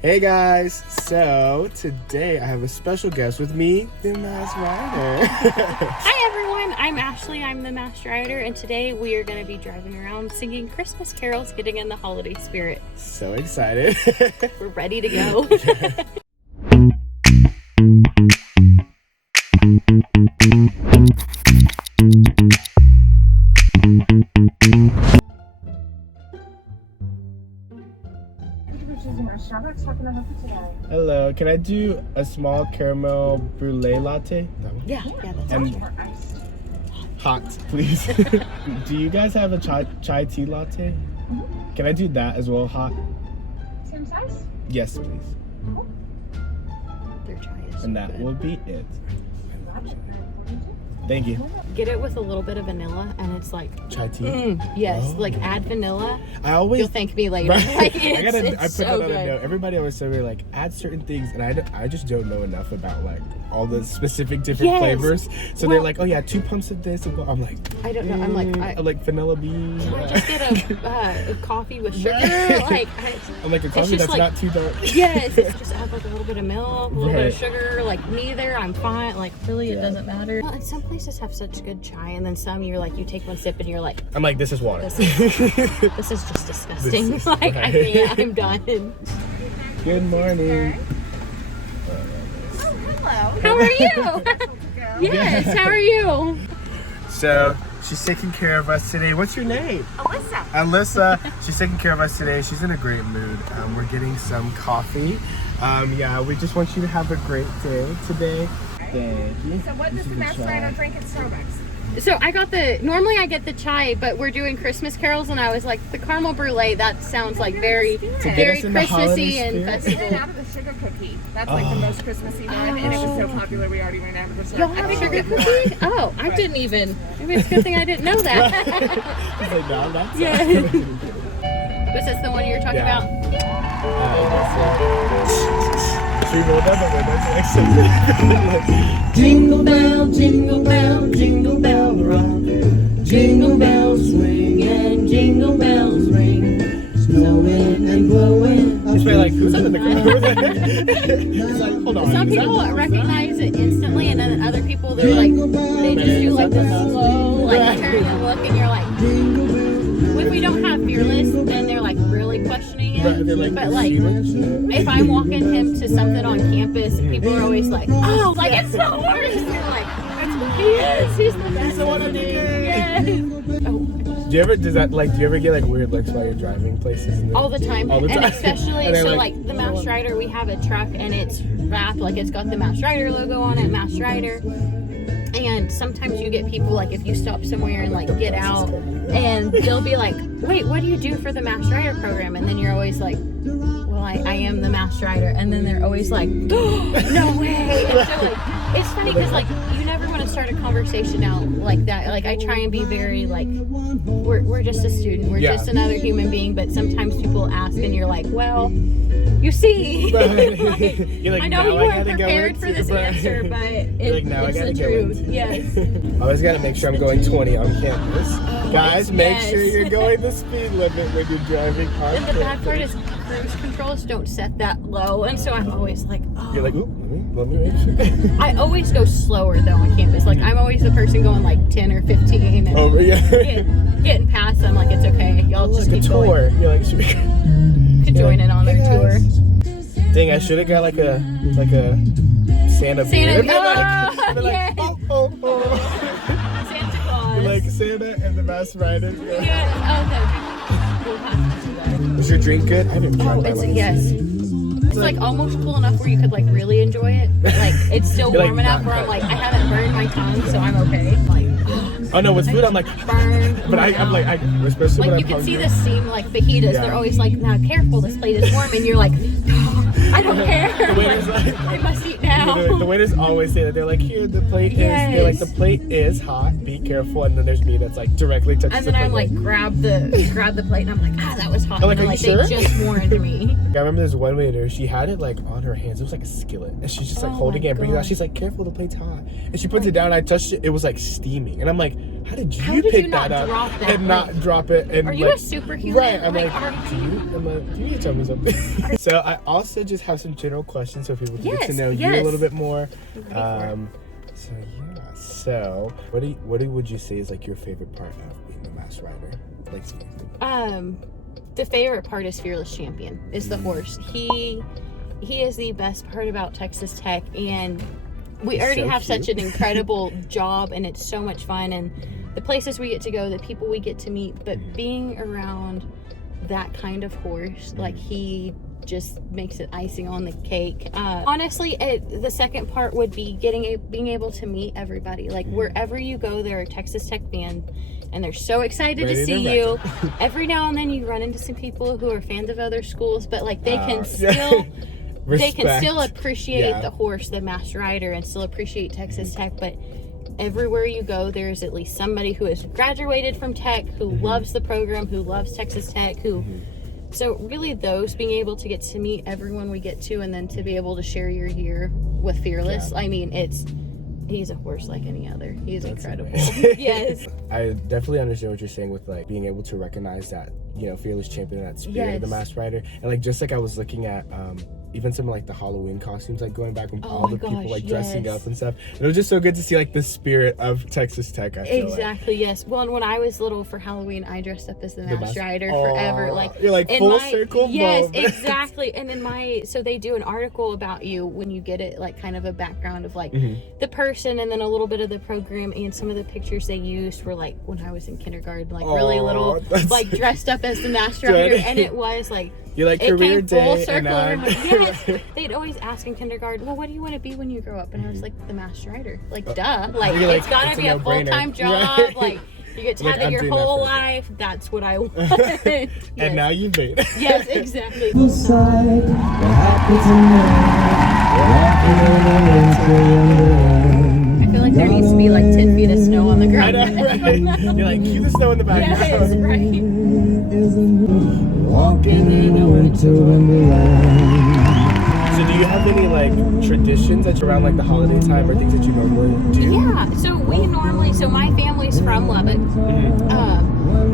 Hey guys, so today I have a special guest with me, the Masked Rider. Hi everyone, I'm Ashley, I'm the Masked Rider, and today we are going to be driving around singing Christmas carols, getting in the holiday spirit. So excited. We're ready to go. Hello, can I do a small caramel brulee latte? Yeah, that's And awesome. hot, please. Do you guys have a chai tea latte? Mm-hmm. Can I do that as well, hot? Same size? Yes, please. Their chai is And that good. will be it. Thank you. Get it with a little bit of vanilla, and it's like, Chai tea? yes, Oh. like add vanilla. I always... You'll thank me later. Right. Like, I put it's that so on a good. note. Everybody always say like add certain things, and I just don't know enough about like all the specific different Yes. flavors. So Well- they're like, oh yeah, 2 pumps of this. And I'm like, I don't know. I'm like, vanilla bean. can I just get a coffee with sugar? Like, I'm like a coffee just that's like- not too dark. yes, it's just add like a little bit of milk, a little bit of Right. sugar. Like neither, I'm fine. Like really, Yeah. it doesn't matter. Well, and some places have such good chai, and then some you're like, you take one sip and you're like, I'm like, this is water. this is just disgusting. This is Like I right. can't. I'm done. Good morning. How are you? Yes. How are you? So she's taking care of us today. What's your name? Alyssa. Alyssa. She's taking care of us today. She's in a great mood. We're getting some coffee. Yeah, we just want you to have a great day today. Thank you. So what This does the is Masked chai. Rider drink at Starbucks? So I got normally I get the chai, but we're doing Christmas carols, and I was like, the caramel brulee. That sounds like very, get very us in the holiday Christmassy and spirit. We festival. ran out of the sugar cookie. That's like the most Christmassy one, and it was so popular we already ran out of the Y'all have sugar cookie? Oh, I didn't even. Maybe it's a good thing I didn't know that. He's like, no, that's Yeah. Was this the one you were talking Yeah. about? She rolled up and that's excellent. Jingle bell, jingle bell, jingle bell rock. Jingle bells swing and jingle bells ring. Snowing and blowing. He's probably like, who's under the car? He's like, hold on. Some is that- people recognize it instantly, and then other people they're like, they just do like the slow, like turn and look, and you're like, if we don't have fearless, then they're like really questioning Right, they're it. like, But like, "See what you-" if I'm walking him to something on campus, people are always like, oh, like it's the worst. They're like, that's who he is. He's the best. He's the one I did. Yes. Oh, Do you ever get like weird looks while you're driving places? And all the time. All the And time. especially, And they're so like, like the Masked Rider, we have a truck and it's wrapped, like it's got the Masked Rider logo on it, Masked Rider. And sometimes you get people like if you stop somewhere and like get out and they'll be like, wait, what do you do for the Masked Rider program? And then you're always like, well, I am the Masked Rider. And then they're always like, no way. And so like, it's funny because like you never want to start a conversation out like that. Like I try and be very like, we're just a student. We're Yeah. just another human being. But sometimes people ask and you're like, well, you see. You're like, I know "Now you I weren't gotta go prepared into for this the- answer, but You're like, "Now I it's gotta the go truth. into-" Yes. I always gotta make sure I'm going 20 on campus. Guys, make yes. sure you're going the speed limit when you're driving on And the bad part campus. is cruise controls don't set that low, and so I'm always like, oh. You're like, oop, let me make sure. I always go slower though on campus. Like I'm always the person going like 10 or 15 and Oh, yeah. getting past. I'm like, it's okay. Y'all just Like a keep tour. going. You're like, should we... To join in on their tour. Dang, I should have got like a Santa beard. Santa, And then, and then yes. oh. Santa Claus. You're like Santa and the Masked Rider. Yeah. Yeah. Oh, no. We'll have to do that. Is your drink good? I haven't even tried Oh, that it's one. yes. It's like almost cool enough where you could like really enjoy it, but like it's still You're like, warm enough not where I'm quite. like I haven't burned my tongue, so I'm okay. Like Oh no, with food I'm like, burned. but I'm like, especially like when you I'm can see hungry. the seam like fajitas. Yeah. They're always like, now careful, this plate is warm, and you're like, I don't care. The waiter's like, I must eat now. know. The waiters always say that. They're like, here, the plate is. They're like, the plate is hot. Be careful. And then there's me that's like directly touches And then the I'm plate. like, grab the plate, and I'm like, that was hot. I'm like, and are like, you they sure? just warned me. I remember this one waiter, she had it like on her hands. It was like a skillet. And she's just like holding it and bringing it out. She's like, careful, the plate's hot. And she puts it down, I touched it, it was like steaming. And I'm like, how did you pick that up and not drop it? And are you a superhuman? Right. I'm like, do you need to tell me something? So I also just have some general questions so people can get to know you a little bit more. So what would you say is like your favorite part of being the Masked Rider? Like, the favorite part is Fearless Champion. Is the horse. He is the best part about Texas Tech, and we already have such an incredible job, and it's so much fun, and the places we get to go, the people we get to meet, but being around that kind of horse, like, he just makes it icing on the cake. Honestly, the second part would be being able to meet everybody. Like, wherever you go, there are Texas Tech fans, and they're so excited to see you. Every now and then you run into some people who are fans of other schools, but like they can still appreciate the horse, the Masked Rider, and still appreciate Texas Tech. But everywhere you go, there's at least somebody who has graduated from Tech, who loves the program, who loves Texas Tech, who so really being able to get to meet everyone we get to, and then to be able to share your year with Fearless, I mean, he's a horse like any other. He's incredible. Yes. I definitely understand what you're saying with like being able to recognize that, Fearless Champion, that spirit of the Masked Rider. And like, just like I was looking at even some of like the Halloween costumes, like going back and all the people like dressing up and stuff. And it was just so good to see like the spirit of Texas Tech. I feel exactly. Yes. Well, and when I was little for Halloween, I dressed up as the Masked Rider forever. Like, you're like full circle. Yes, moment. exactly. And in so they do an article about you when you get it, like kind of a background of like the person, and then a little bit of the program, and some of the pictures they used were like when I was in kindergarten, like really little, like dressed up as the Masked Rider, and it was like. You're like it career came day full circle and yes, they'd always ask in kindergarten, well, what do you want to be when you grow up? And I was like, the Masked Rider. Like, duh. Like, it's gotta be a full-time job. Right. Like, you get to have it your whole life. That's what I want. Yes. And now you've made it. Yes, exactly. I feel like there needs to be like 10 feet of snow on the ground. I know, right? You're like, keep the snow in the background. Yes, right. Walking in a winter wonderland. So do you have any like traditions that's around like the holiday time or things that you normally do? Yeah, so my family's from Lubbock.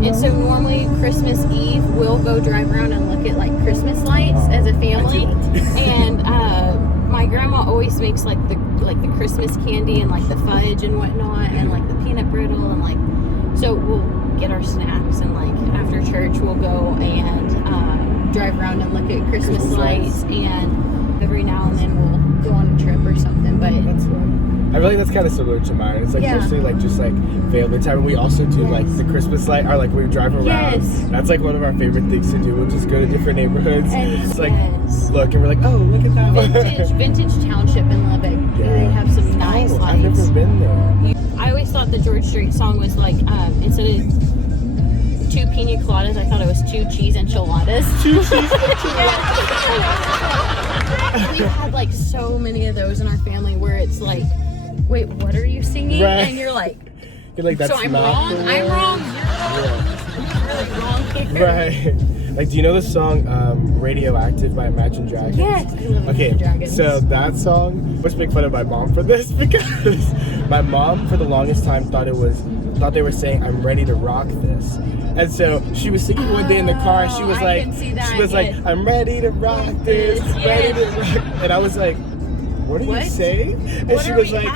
And so normally Christmas Eve we'll go drive around and look at like Christmas lights as a family. And my grandma always makes like the Christmas candy and like the fudge and whatnot, and like the peanut brittle, and like, so we'll get our snacks, and like after church we'll go and drive around and look at Christmas lights, and every now and then we'll go on a trip or something. But that's fun. I feel like that's kind of similar to mine. It's like mostly like just like family time. And we also do like the Christmas light, or like we drive around. Yes. That's like one of our favorite things to do. We'll just go to different neighborhoods. And it's like look, and we're like, oh, look at that. Vintage Township in Lubbock. Yeah. They have some nice lights. I've never been there. I always thought the George Strait song was like instead of 2 pina coladas, I thought it was 2 cheese enchiladas. 2 cheese enchiladas. We've had like so many of those in our family where it's like, wait, what are you singing? Right. And you're like, that's so I'm not wrong? I'm wrong? You're wrong here. Right. Like, do you know the song Radioactive by Imagine Dragons? Yes, I love Imagine Dragons. So that song, let's make fun of my mom for this, because my mom for the longest time thought they were saying I'm ready to rock this. And so she was singing one day in the car, and she was like, I'm ready to rock this, ready to rock. And I was like, what are you saying? And she was like,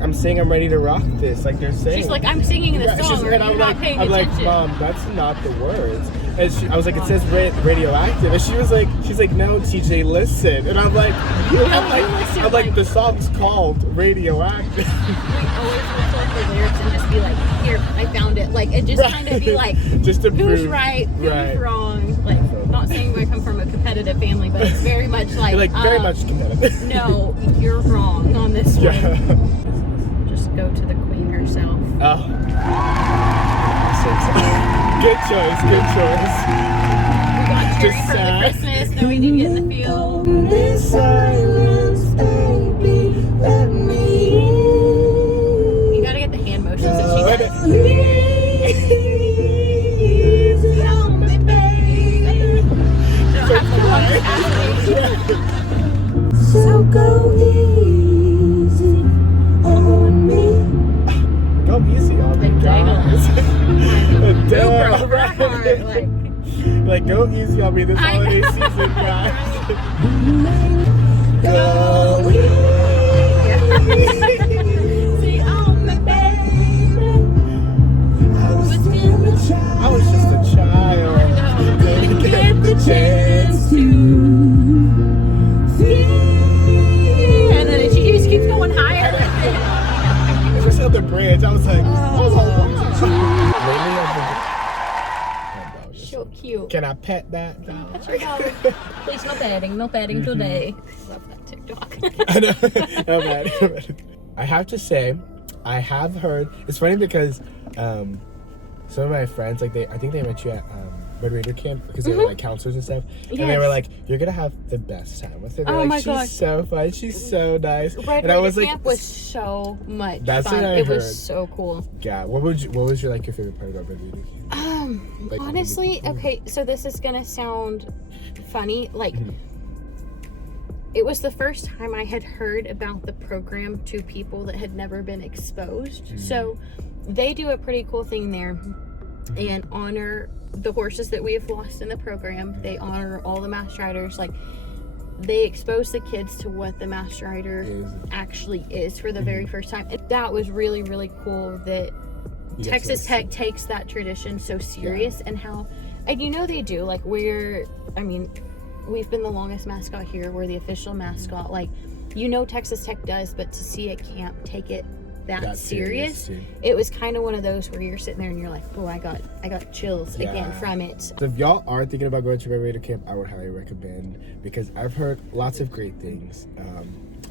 I'm saying I'm ready to rock this. Like they're saying. She's like, I'm singing the song, or you're not paying attention. I'm like, Mom, that's not the words. And I was like, it says radioactive. And she's like, no, TJ, listen. And I'm like, I'm like, the song's called Radioactive. Always look up the lyrics and just be like, here, I found it. Like, it just kind of be like, just to who's prove, right, who's wrong. Like, not saying I come from a competitive family, but it's very much like, you're like very much competitive. No, you're wrong on this one. Just go to the queen herself. Oh. Good choice. We got cheering for the Christmas, then we didn't get in the field. This silence, baby. on me this holiday season, guys. See, oh, my baby. I was just a child. Didn't get the chance to feel. And then she just keeps going higher. Especially on the bridge. I was like, So cute. Can I pet that dog? Pet your dog. Please, no petting today. Love that TikTok. I know. No bad. I have to say, I have heard. It's funny because some of my friends, like I think they met you at Red Raider camp because they were like counselors and stuff, and they were like, "You're gonna have the best time with her." They're like, my she's gosh. so fun. She's so nice. Red And I was Raider like, camp was so much That's fun. what I It heard. was so cool. Yeah. What was your like your favorite part about Red Raider camp? Like, Honestly, okay, so this is gonna sound funny. Like, it was the first time I had heard about the program to people that had never been exposed. So they do a pretty cool thing there and honor the horses that we have lost in the program. They honor all the mass riders. Like, they expose the kids to what the mass rider actually is for the very first time. And that was really, really cool that Texas Tech takes that tradition so serious and you know they do. Like, we've been the longest mascot here. We're the official mascot. Like, you know, Texas Tech does, but to see a camp take it that serious, it was kind of one of those where you're sitting there and you're like, oh, I got chills again from it. So if y'all are thinking about going to Red Raider camp, I would highly recommend, because I've heard lots of great things.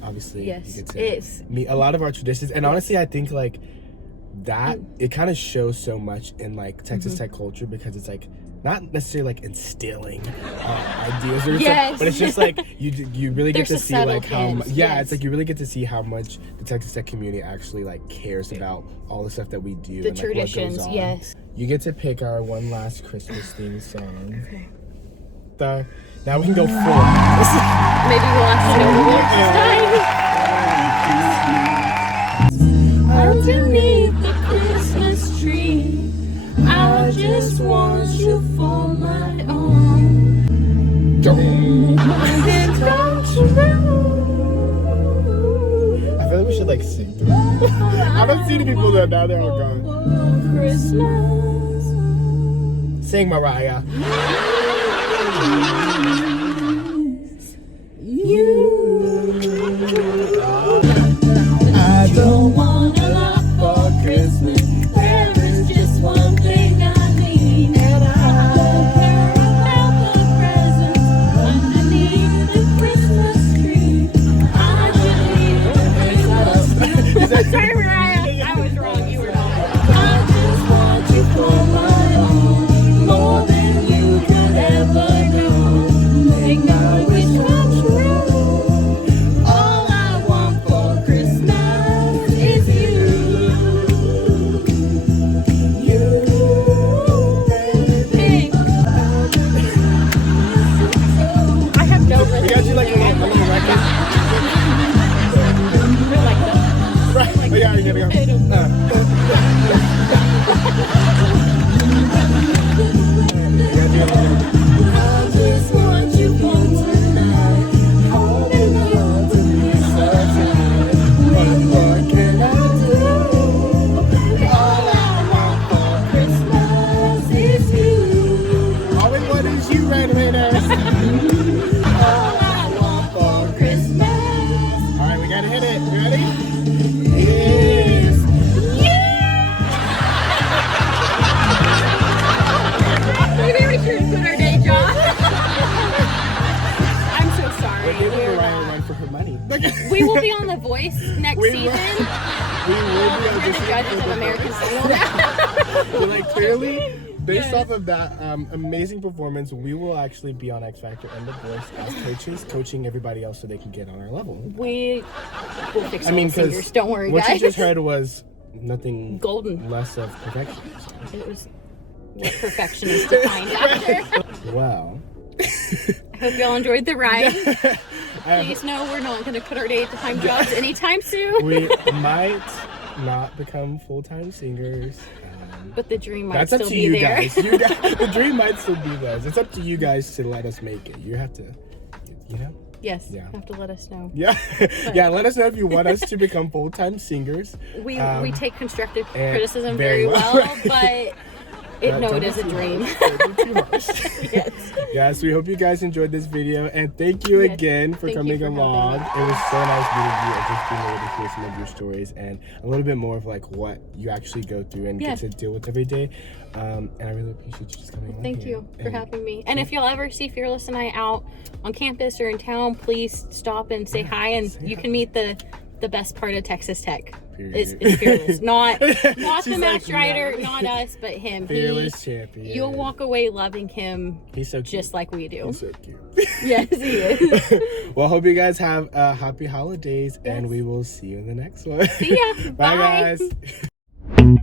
Obviously, you get to meet a lot of our traditions, and honestly, I think like that it kind of shows so much in like Texas Tech culture, because it's like not necessarily like instilling ideas or stuff, but it's just like you really get to see like how it's like you really get to see how much the Texas Tech community actually like cares about all the stuff that we do, the traditions. What goes on. You get to pick our one last Christmas theme song. Okay. Now we can go full. Maybe we'll have to know the lyrics this time. Underneath the Christmas tree, I just want you for my own. Don't my hands come true. I feel like we should like sing through. I don't see the people that now they're all gone. Christmas. Sing, Mariah. I don't want a lot for Christmas. There is just one thing I need, and I don't care about the presents underneath the Christmas tree. I just need a Christmas. Sorry, Mariah. I was wrong. You were wrong. I just want you for my own, more than you could ever know. Make my wish come true. All I want for Christmas is you. You, baby. I have no We got you like a little record. Right. Oh, yeah, you gotta go. I just want you for tonight, holding on to me so tight. What more can I do? All I want for Christmas is you. All we want is you, Red Raiders. All I want for Christmas All right, we gotta hit it. You ready? is Maybe we should quit our day job. I'm so sorry. We're giving Mariah a run for her money. We will be on The Voice next We season. We will be We're the judges of American Idol now. But like clearly, based off of that amazing performance, we will actually be on X Factor and The Voice as coaches, coaching everybody else so they can get on our level. We will fix I mean, all the singers. because Don't worry, what guys. you just heard was nothing Golden. less of perfection. It was what perfection is defined after. Wow. I hope y'all enjoyed the ride. Please know we're not going to quit our day-to-time jobs anytime soon. We might not become full-time singers. But the dream might That's up still to be you there. guys. You guys. The dream might still be theirs. It's up to you guys to let us make it. You have to, you know? Yes, Yeah. you have to let us know. Yeah. Yeah, let us know if you want us to become full-time singers. We take constructive and criticism very very well, well, right. but it is a dream. Don't do too much. Yes. Yeah, so we hope you guys enjoyed this video, and thank you Yes, again for thank you coming for having along. me. It was so nice meeting you and just being able to hear some of your stories and a little bit more of like what you actually go through and Yeah. get to deal with every day. And I really appreciate you just coming on Thank here. you for having me. And if you'll ever see Fearless and I out on campus or in town, please stop and say hi, and you can meet the best part of Texas Tech. It's Fearless, not the She's Mass like, Rider, no. not us, but him. Fearless champion. You'll walk away loving him. He's so cute. Just like we do. He's so cute. Yes, he is. Well, hope you guys have happy holidays, and Yes. we will see you in the next one. See ya. Bye, Bye. guys.